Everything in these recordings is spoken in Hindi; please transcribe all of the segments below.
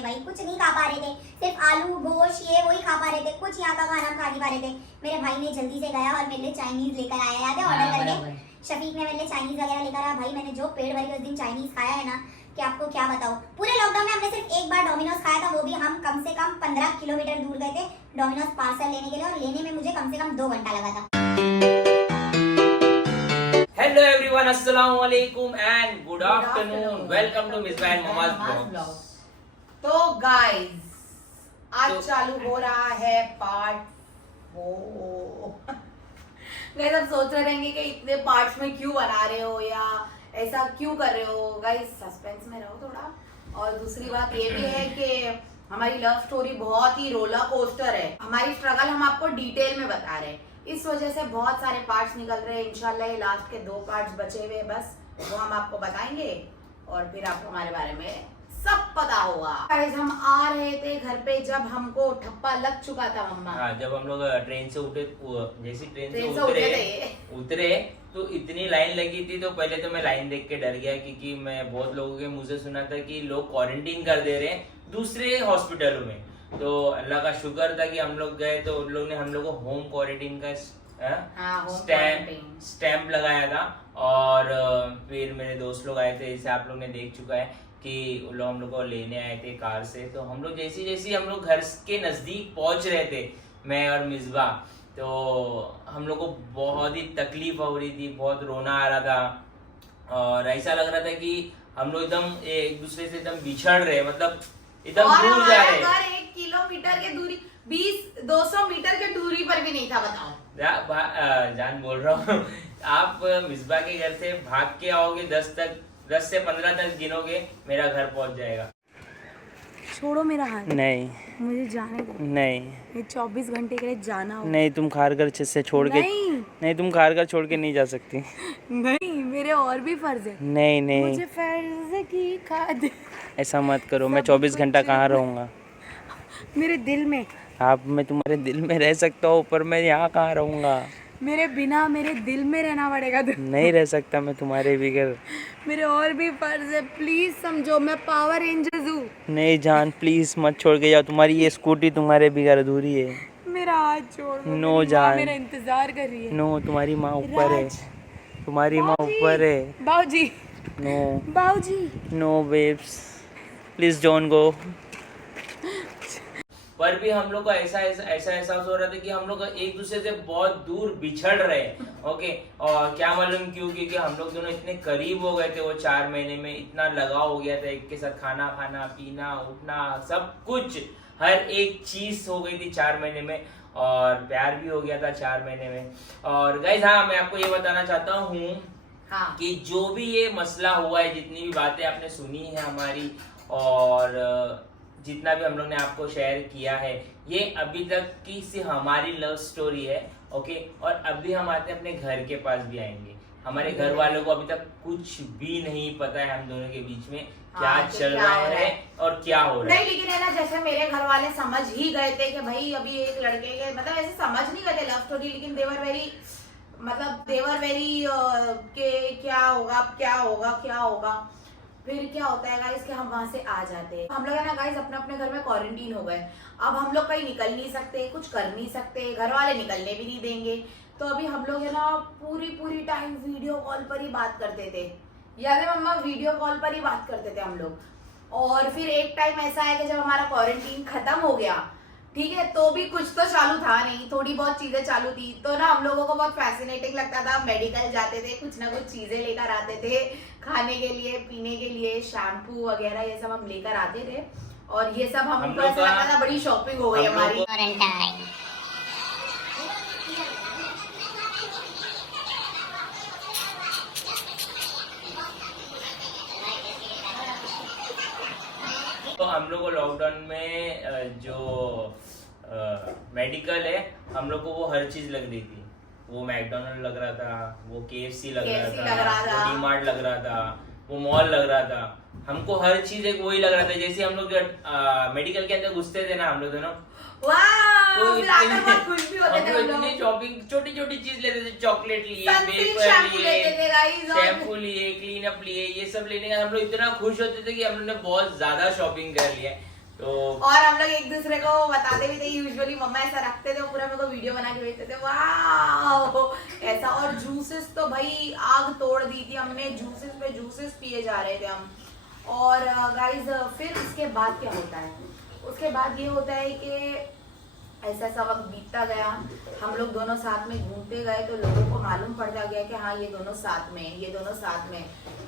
थे भाई, कुछ नहीं खा पा रहे थे, सिर्फ आलू गोश्त ये वही खा पा रहे थे, कुछ यहाँ का खाना खा नहीं पा रहे थे। मेरे भाई ने जल्दी से गया और मेरे लिए चाइनीज लेकर आया, याद है ऑर्डर करके शफीक ने मेरे लिए चाइनीज वगैरह लेकर आया। भाई मैंने जो पेट भर के उस दिन चाइनीज खाया है ना कि आपको क्या बताऊं। पूरे लॉकडाउन में हमने सिर्फ एक बार डोमिनोज खाया था, वो भी हम कम से कम 15 किलोमीटर दूर गए थे डोमिनोज पार्सल लेने के लिए, और लेने में मुझे कम से कम 2 घंटा लगा था। हेलो एवरीवन, अस्सलाम वालेकुम and good afternoon. Welcome to miss and mama's blogs. तो गाइस आज चालू हो रहा है पार्ट 4। गाइस आप सोच रहे रहेंगे कि इतने पार्ट्स में क्यों बना रहे हो या ऐसा क्यों कर रहे हो। गाइस सस्पेंस में रहो थोड़ा। और दूसरी बात ये भी है कि हमारी लव स्टोरी बहुत ही रोलर कोस्टर है। हमारी स्ट्रगल हम आपको डिटेल में बता रहे हैं, इस वजह से बहुत सारे पार्ट्स निकल रहे हैं। इंशाल्लाह ये लास्ट के 2 पार्ट्स बचे हुए, बस वो हम आपको बताएंगे और फिर आपको हमारे बारे में सब पता होगा। गाइस हम आ रहे थे घर पे जब हमको ठप्पा लग चुका था मम्मा। हाँ, जब हम लोग ट्रेन से उठे, जैसी ट्रेन से उतरे तो इतनी लाइन लगी थी। तो पहले तो मैं लाइन देख के डर गया, क्योंकि मैं बहुत लोगों के मुंह से सुना था कि लोग क्वारंटीन कर दे रहे हैं दूसरे हॉस्पिटलों में। तो अल्लाह का शुक्र था कि हम लोग गए तो उन लोग ने हम लोग को होम क्वारंटीन का स्टैंप लगाया था। और फिर मेरे दोस्त लोग आए थे, जैसे आप लोग ने देख चुका है कि वो लोग हम लोग को लेने आए थे कार से। तो हम लोग जैसी हम लोग घर के नजदीक पहुंच रहे थे, मैं और मिसबा, तो हम लोग को बहुत ही तकलीफ हो रही थी, बहुत रोना आ रहा था और ऐसा लग रहा था कि हम लोग एकदम एक दूसरे से एकदम बिछड़ रहे, मतलब एकदम दूर जा रहे हैं। 1 किलोमीटर की दूरी, 200 मीटर की दूरी पर भी नहीं था। बताओ जान बोल रहा हूँ। आप मिसबा के घर से भाग के आओगे, 10 से 15 तक गिनोगे, मेरा घर पहुंच जाएगा। छोड़ो मेरा हाथ। नहीं, मुझे जाने दो। नहीं, ये 24 घंटे के लिए जाना होगा। नहीं, तुम खारघर से छोड़ के नहीं, तुम खारघर छोड़ के नहीं जा सकती। नहीं, मेरे और भी फर्ज है। नहीं, नहीं, मुझे फर्ज की खाद। ऐसा मत करो। मैं 24 घंटा कहाँ रहूँगा? मेरे दिल में। आप, मैं तुम्हारे दिल में रह सकता हूँ, पर मैं यहाँ कहाँ रहूँगा? मेरे बिना मेरे दिल में रहना पड़ेगा। नहीं रह सकता मैं तुम्हारे बगैर। मेरे और भी फर्ज है, प्लीज समझो। मैं पावर रेंजर्स हूँ। नहीं जान, प्लीज मत छोड़ के जाओ। तुम्हारी ये स्कूटी तुम्हारे बगैर अधूरी है। मेरा हाथ छोड़ दो। नो मेरी माँ जान, मेरा इंतजार कर रही है। नो, तुम्हारी माँ ऊपर है, तुम्हारी माँ ऊपर है। बाऊजी, नो, बाऊजी, no babes, please don't go. पर भी हम लोग को ऐसा एहसास हो रहा था कि हम लोग एक दूसरे से बहुत दूर बिछड़ रहे हैं। ओके, और क्या मालूम क्यों? क्योंकि हम लोग दोनों इतने करीब हो गए थे वो 4 महीने में, इतना लगाव हो गया था एक के साथ, खाना खाना, पीना, उठना, सब कुछ, हर एक चीज हो गई थी 4 महीने में, और प्यार भी हो गया था 4 महीने में। और गाइस हाँ, मैं आपको ये बताना चाहता हूँ कि जो भी ये मसला हुआ है, जितनी भी बातें आपने सुनी है हमारी, और जितना भी हम लोग ने आपको शेयर किया है, ये अभी तक की सिर्फ हमारी लव स्टोरी है। ओके, और अभी हम आते हैं अपने घर के पास भी आएंगे। हमारे घर वालों को अभी तक कुछ भी नहीं पता है हम दोनों के बीच में क्या चल रहा है और क्या हो रहा है। नहीं, लेकिन है ना, जैसे मेरे घर वाले समझ ही गए थे कि भाई अभी एक लड़के के, मतलब ऐसे समझ नहीं गए थे लव स्टोरी, लेकिन देवर वेरी के क्या होगा। फिर क्या होता है गाइस कि हम वहां से आ जाते हैं। हम लोग है ना गाइस अपने अपने घर में क्वारंटीन हो गए। अब हम लोग कहीं निकल नहीं सकते, कुछ कर नहीं सकते, घर वाले निकलने भी नहीं देंगे। तो अभी हम लोग है ना पूरी टाइम वीडियो कॉल पर ही बात करते थे। याद है मम्मा? वीडियो कॉल पर ही बात करते थे हम लोग। और फिर एक टाइम ऐसा है कि जब हमारा क्वारंटीन खत्म हो गया, ठीक है, तो भी कुछ तो चालू था नहीं, थोड़ी बहुत चीजें चालू थी। तो ना हम लोगों को बहुत फैसिनेटिंग लगता था। मेडिकल जाते थे, कुछ ना कुछ चीजें लेकर आते थे, खाने के लिए, पीने के लिए, शैम्पू वगैरह ये सब हम लेकर आते थे। और ये सब हमको ऐसा लगता था बड़ी शॉपिंग हो गई हमारी। तो हम लोग को लॉकडाउन में जो मेडिकल है, हम लोग को वो हर चीज लग रही थी। वो मैकडोनल्ड लग रहा था, वो KFC लग रहा था, वो डीमार्ट लग रहा था, वो मॉल लग रहा था। हमको हर चीज एक वही लग रहा था। जैसे हम लोग मेडिकल के अंदर घुसते थे ना हम लोग दोनों, तो इतनी शॉपिंग, छोटी छोटी चीज लेते थे, चॉकलेट लिए, पेपर लिए, शैम्पू लिए, क्लीन अप लिए, ये सब लेने का हम लोग इतना खुश होते थे कि हम लोग ने बहुत ज्यादा शॉपिंग कर लिया। तो और हम लोग एक दूसरे को बताते भी थे, यूजुअली मम्मा ऐसा रखते थे, पूरा मेरे को वीडियो बना के भेजते थे, वाह ऐसा। और जूसेस तो भाई आग तोड़ दी थी हमने, जूसेस पे जूसेस पिए जा रहे थे हम। और गाइज फिर उसके बाद क्या होता है, उसके बाद ये होता है कि ऐसा ऐसा वक्त बीतता गया, हम लोग दोनों साथ में घूमते गए, तो लोगों को मालूम पड़ता गया कि हाँ ये दोनों साथ में, ये दोनों साथ में।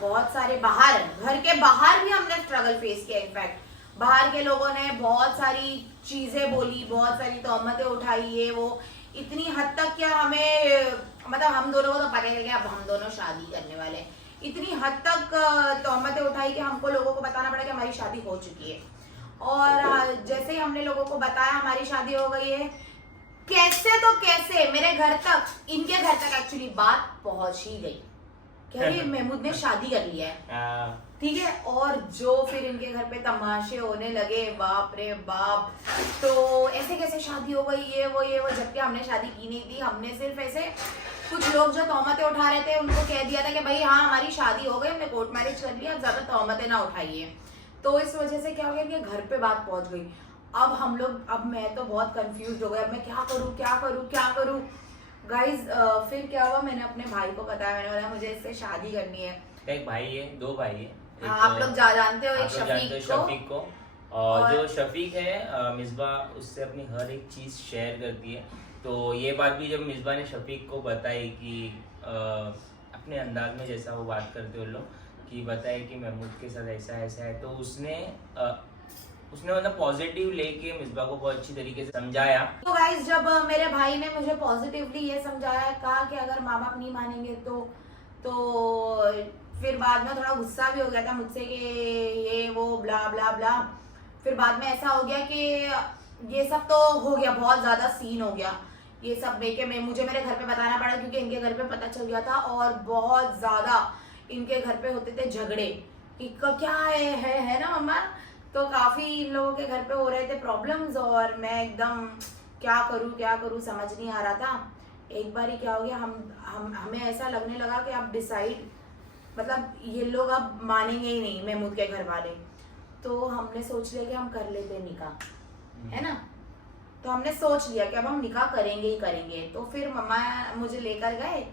बहुत सारे बाहर, घर के बाहर भी हमने स्ट्रगल फेस किया। इनफैक्ट बाहर के लोगों ने बहुत सारी चीजें बोली, बहुत सारी तोहमतें उठाई, ये वो, इतनी हद तक कि हमें मतलब हम दोनों को तो पता है कि अब हम दोनों शादी करने वाले हैं, इतनी हद तक तोहमतें उठाई कि हमको लोगों को बताना पड़ा कि हमारी शादी हो चुकी है। और जैसे ही हमने लोगों को बताया हमारी शादी हो गई है, कैसे तो कैसे मेरे घर तक, इनके घर तक एक्चुअली बात पहुंच ही गई कि अरे महमूद ने शादी कर लिया है, ठीक है। और जो फिर इनके घर पे तमाशे होने लगे, बाप रे बाप, तो ऐसे कैसे शादी हो गई, ये वो, जबकि हमने शादी की नहीं थी। हमने सिर्फ ऐसे कुछ लोग जो तोहमतें उठा रहे थे उनको कह दिया था कि भाई हाँ हमारी शादी हो गई, हमने कोर्ट मैरिज कर लिया, अब ज्यादा तोहमतें ना उठाइए। तो इस वजह से क्या हो गया कि घर पे बात पहुंच गई। अब हम लोग, अब मैं तो बहुत कंफ्यूज हो गया, अब मैं क्या करूं गाइज। फिर क्या हुआ, मैंने अपने भाई को बताया, मैंने बोला मुझे इससे शादी करनी है। एक भाई है, दो भाई है, आप लोग जानते हो, एक शफीक को, और जो शफीक है मिसबा उससे अपनी हर एक चीज शेयर करती है। तो ये बात भी जब मिसबा ने शफीक को बताई कि अपने अंदाज में जैसा वो बात करते हो लोग कि बताए कि महमूद के साथ ऐसा ऐसा है, तो उसने मतलब पॉजिटिव लेके मिसबा को बहुत अच्छी तरीके से समझाया। तो गाइस जब मेरे भाई ने मुझे पॉजिटिवली ये समझाया, कहा कि अगर माँ बाप नहीं मानेंगे तो फिर बाद में थोड़ा गुस्सा भी हो गया था मुझसे कि ये वो ब्ला ब्ला ब्ला। फिर बाद में ऐसा हो गया कि ये सब तो हो गया, बहुत ज्यादा सीन हो गया ये सब लेके मुझे मेरे घर पे बताना पड़ा, क्योंकि इनके घर पे पता चल गया था। और बहुत ज्यादा इनके घर पे होते थे झगड़े कि क्या है ना मम्मा। तो काफी इन लोगों के घर पे हो रहे थे प्रॉब्लम्स, और मैं एकदम क्या करूं समझ नहीं आ रहा था। एक बार ही क्या हो गया, हमें ऐसा लगने लगा कि अब डिसाइड, मतलब ये लोग अब मानेंगे ही नहीं महमूद के घर वाले। तो हमने सोच लिया कि हम कर लेते निकाह, है ना। तो हमने सोच लिया कि अब हम निकाह करेंगे ही करेंगे। तो फिर मम्मा मुझे लेकर गए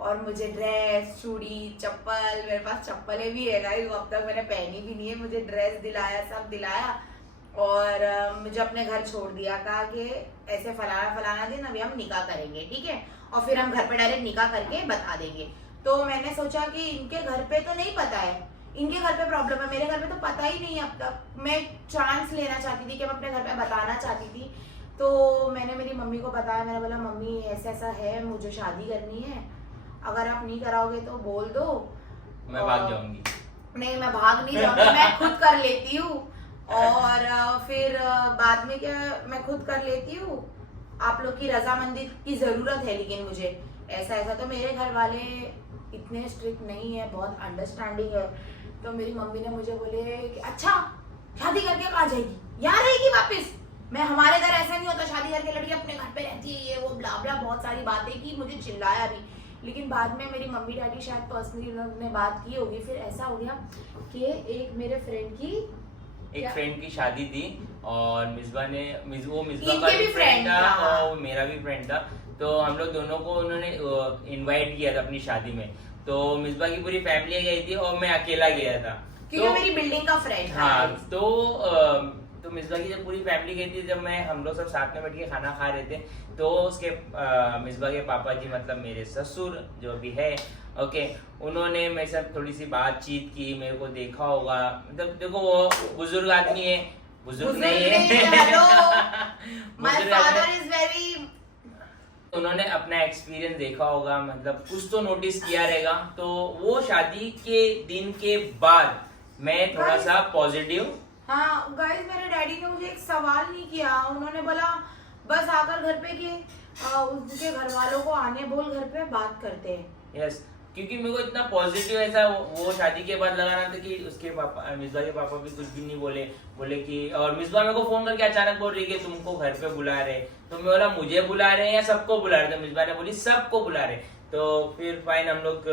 और मुझे ड्रेस, चूड़ी, चप्पल, मेरे पास चप्पलें भी है गाइस, वो अब तक मैंने पहनी भी नहीं है, मुझे ड्रेस दिलाया, सब दिलाया। और मुझे अपने घर छोड़ दिया, कहा कि ऐसे फलाना दिन अभी हम निकाह करेंगे, ठीक है, और फिर हम घर पे डायरेक्ट निकाह करके बता देंगे। तो मैंने सोचा कि इनके घर पे तो नहीं पता है, इनके घर पे प्रॉब्लम है, मेरे घर पे तो पता ही नहीं है अब तक। मैं चांस लेना चाहती थी कि मैं अपने घर पे बताना चाहती थी। तो मैंने मेरी मम्मी को बताया, मैंने बोला मम्मी ऐसा ऐसा है, मुझे शादी करनी है, अगर आप नहीं कराओगे तो बोल दो, मैं भाग जाऊंगी। नहीं मैं भाग नहीं जाऊंगी, मैं खुद कर लेती हूँ। और फिर बाद में क्या, मैं खुद कर लेती हूँ, आप लोग की रजामंदी की जरूरत है, लेकिन मुझे ऐसा तो मेरे घर वाले इतने स्ट्रिक्ट नहीं है, बहुत अंडरस्टैंडिंग है। तो मेरी मम्मी ने मुझे बोले कि अच्छा शादी करके कहाँ जाएगी, यहाँ रहेगी वापस। मैं, हमारे घर ऐसा नहीं होता, शादी करके लड़की अपने घर पे रहती है, ये वो ब्ला ब्ला, बहुत सारी बातें की, मुझे चिल्लाया भी। लेकिन बाद में मेरी मम्मी डैडी शायद पर्सनली उन्होंने बात की होगी। फिर ऐसा हो गया कि एक मेरे फ्रेंड की शादी थी, और मिसबा इनके का भी फ्रेंड था हाँ। और मेरा भी फ्रेंड था। तो हम लोग दोनों को उन्होंने इनवाइट किया था अपनी शादी में। तो मिसबा की पूरी फैमिली गई थी और मैं अकेला गया था, क्योंकि मेरी बिल्डिंग का फ्रेंड था। हाँ, तो मिसबा की जब पूरी फैमिली गई थी, जब हम लोग सब साथ में बैठ के खाना खा रहे थे, तो उसके मिसबा के पापा जी, मतलब मेरे ससुर जो भी है, ओके, उन्होंने मेरे साथ थोड़ी सी बातचीत की, मेरे को देखा होगा, मतलब देखो वो बुजुर्ग आदमी है, बुजुर्ग नहीं है उन्होंने अपना एक्सपीरियंस देखा होगा, मतलब कुछ तो नोटिस किया रहेगा। तो वो शादी के दिन के बाद मैं थोड़ा सा पॉजिटिव। हाँ गाइस, मेरे डैडी ने मुझे एक सवाल नहीं किया, उन्होंने बोला बस आकर घर पे कि उनके घर वालों को आने बोल, घर पे बात करते हैं। यस, क्योंकि मेरे को इतना पॉजिटिव ऐसा वो शादी के बाद लगा रहा था कि उसके पापा, मिसबा के पापा भी कुछ भी नहीं बोले कि, और मिसबा मेरे को फोन करके अचानक बोल रही कि तुमको घर पे बुला रहे। तो मैं बोला मुझे बुला रहे हैं या सबको बुला रहे? तो मिसबा ने बोली सबको बुला रहे। तो फिर फाइन हम लोग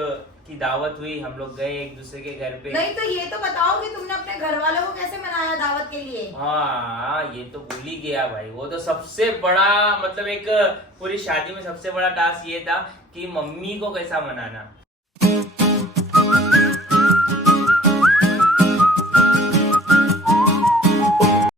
की दावत हुई, हम लोग गए एक दूसरे के घर पे। नहीं तो ये तो बताओ कि तुमने अपने घर वालों को कैसे मनाया दावत के लिए? हाँ ये तो भूल ही गया भाई, वो तो सबसे बड़ा मतलब एक पूरी शादी में सबसे बड़ा टास्क ये था कि मम्मी को कैसा मनाना।